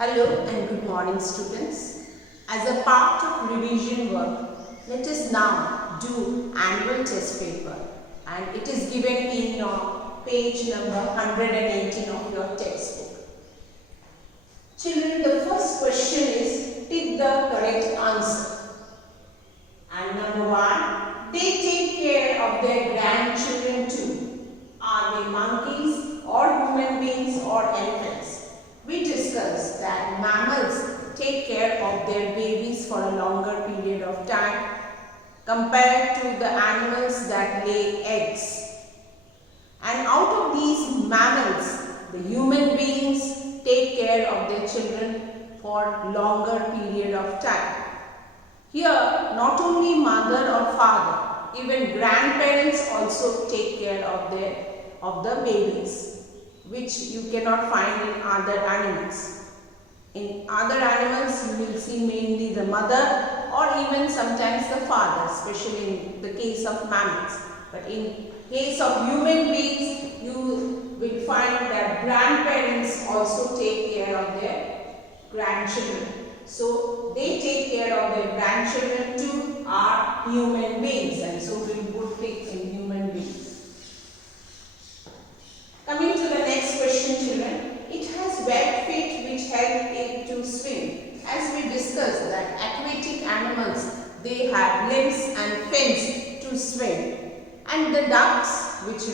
Hello and good morning students. As a part of revision work, let us now do annual test paper and it is given in your page number 118 of your textbook. Children, the first question is pick the correct answer. And number 1, they take care of their grandchildren too. Are they monkeys or human beings or elephants? We discussed that mammals take care of their babies for a longer period of time compared to the animals that lay eggs. And out of these mammals, the human beings take care of their children for longer period of time. Here, not only mother or father, even grandparents also take care of the babies, which you cannot find in other animals. In other animals, you will see mainly the mother or even sometimes the father, especially in the case of mammals. But in case of human beings, you will find that grandparents also take care of their grandchildren. So, they take care of their grandchildren too are human beings, and so we would pick in human beings. Coming to the next question, children, it has webbed feet which help it to swim. As we discussed that aquatic animals, they have limbs and fins to swim, and the ducks which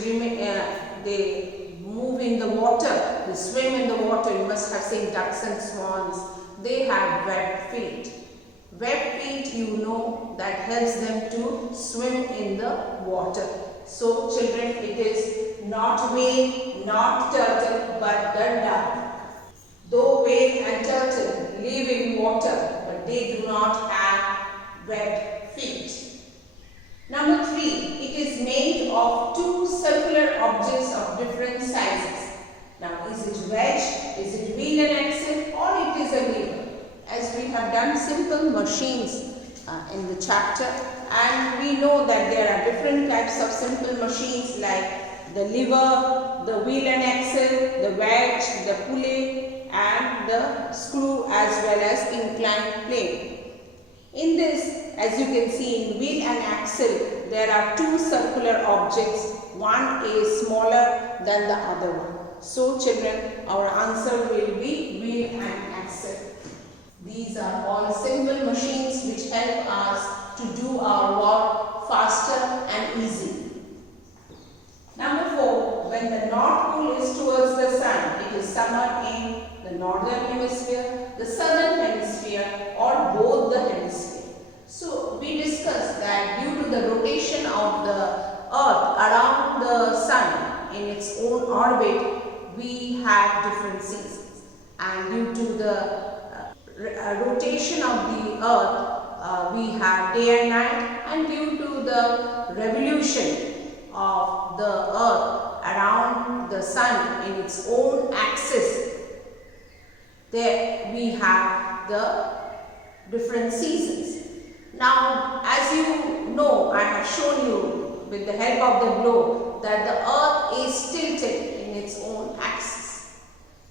they move in the water, they swim in the water. You must have seen ducks and swans. They have webbed feet. Webbed feet, you know, that helps them to swim in the water. So, children, it is not whale, not turtle, but the duck. Though whale and turtle live in water, but they do not have webbed feet. Number 3, it is made of 2 circular objects of different sizes. Now, is it wedge, is it wheel and axle, or it is a lever? As we have done simple machines in the chapter, and we know that there are different types of simple machines like the lever, the wheel and axle, the wedge, the pulley, and the screw, as well as inclined plane. In this, as you can see in wheel and axle, there are 2 circular objects. One is smaller than the other one. So, children, our answer will be wheel and axle. These are all simple machines which help us to do our work faster and easy. Number 4, when the North Pole is towards the sun, it is summer in the northern hemisphere, the southern hemisphere, or both the hemispheres. So, we discussed that due to the rotation of the earth around the sun in its own orbit, we have different seasons. And due to the rotation of the earth, we have day and night, and due to the revolution of the earth around the sun in its own axis, there we have the different seasons. Now, as you know, I have shown you with the help of the globe that the earth is tilted in its own axis.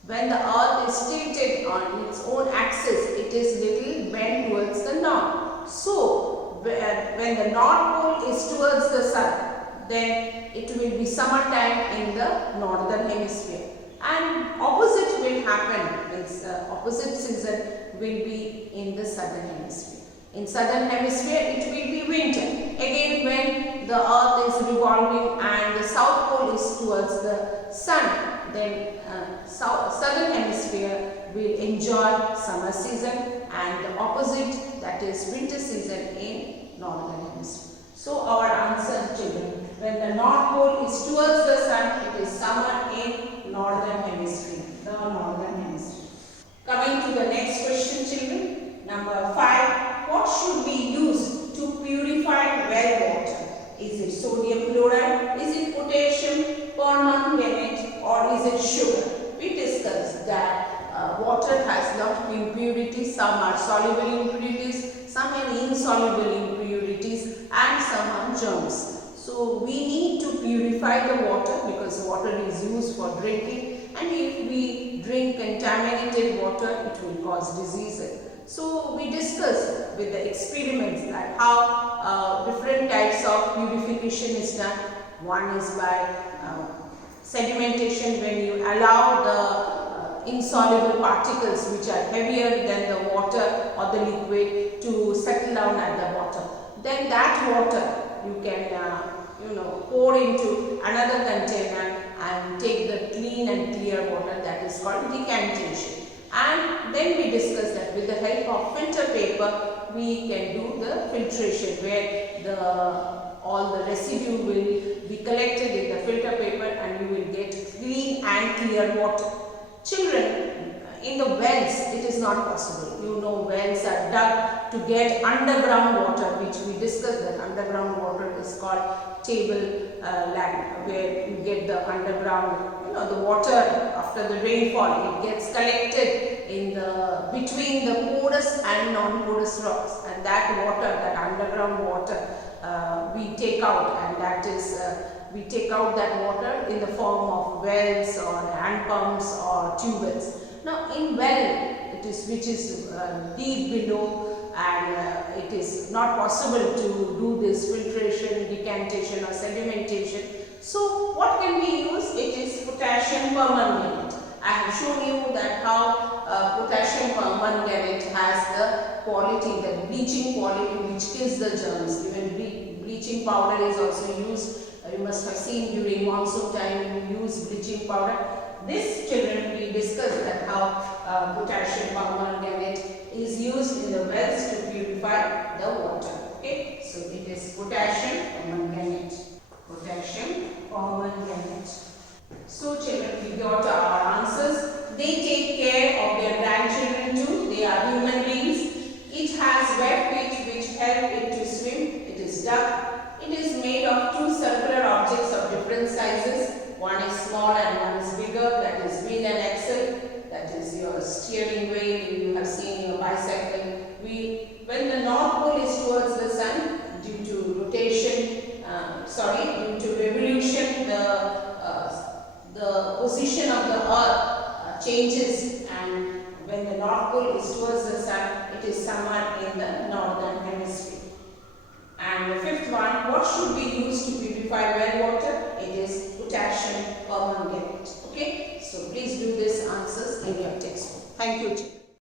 When the earth is tilted on its own axis, it is little bent towards the north. So, when the North Pole is towards the sun, then it will be summertime in the northern hemisphere. And opposite will happen, means opposite season will be in the southern hemisphere. In southern hemisphere, it will be winter. Again, when the earth is revolving and the South Pole is towards the sun, then southern hemisphere will enjoy summer season, and the opposite, that is winter season, in northern hemisphere. So, our answer, children, when the North Pole is towards the sun, it is summer in northern hemisphere, the northern hemisphere. Coming to the next question, children, number 5, what should we use to purify well water? Is it sodium chloride, is it potassium permanganate, or is it sugar? We discussed that water has lot of impurities. Some are soluble impurities, some are insoluble impurities, and some are germs. So, we need to purify the water because water is used for drinking, and if we drink and contaminated water, it will cause diseases. So we discussed with the experiments that how different types of purification is done. One is by sedimentation, when you allow the insoluble particles which are heavier than the water or the liquid to settle down at the bottom. Then that water you can pour into another container and take the clean and clear water, that is called decantation. And then we discussed that with the help of filter paper we can do the filtration, where all the residue will be collected in the filter paper and you will get clean and clear water. Children, in the wells it is not possible. Wells are dug to get underground water, which we discussed that underground water is called table land, where you get the underground, the water after the rainfall, it gets collected in the between the porous and non-porous rocks, and that water, that underground water, we take out, and that is we take out that water in the form of wells or hand pumps or tube wells. Now in well, which is deep below, and it is not possible to do this filtration, decantation or sedimentation. So what can we use? It is potassium permanganate. I have shown you that how potassium permanganate has the quality, the bleaching quality, which kills the germs. Even bleaching powder is also used. You must have seen during monsoon time you use bleaching powder. This, children, we discussed that how potassium permanganate is used in the wells to purify the water. Okay, so it is potassium permanganate. Potassium permanganate. So children, we got our answers. They take care of their grandchildren too. They are human beings. It has web feet which help it to swim. It is duck. It is made of two circular objects of different sizes. One is small and one is bigger, that is wheel and axle, that is your steering wheel, you have seen your bicycle wheel. When the North Pole is towards the sun, due to rotation, due to revolution, the position of the earth changes, and when the North Pole is towards the sun, it is somewhere in the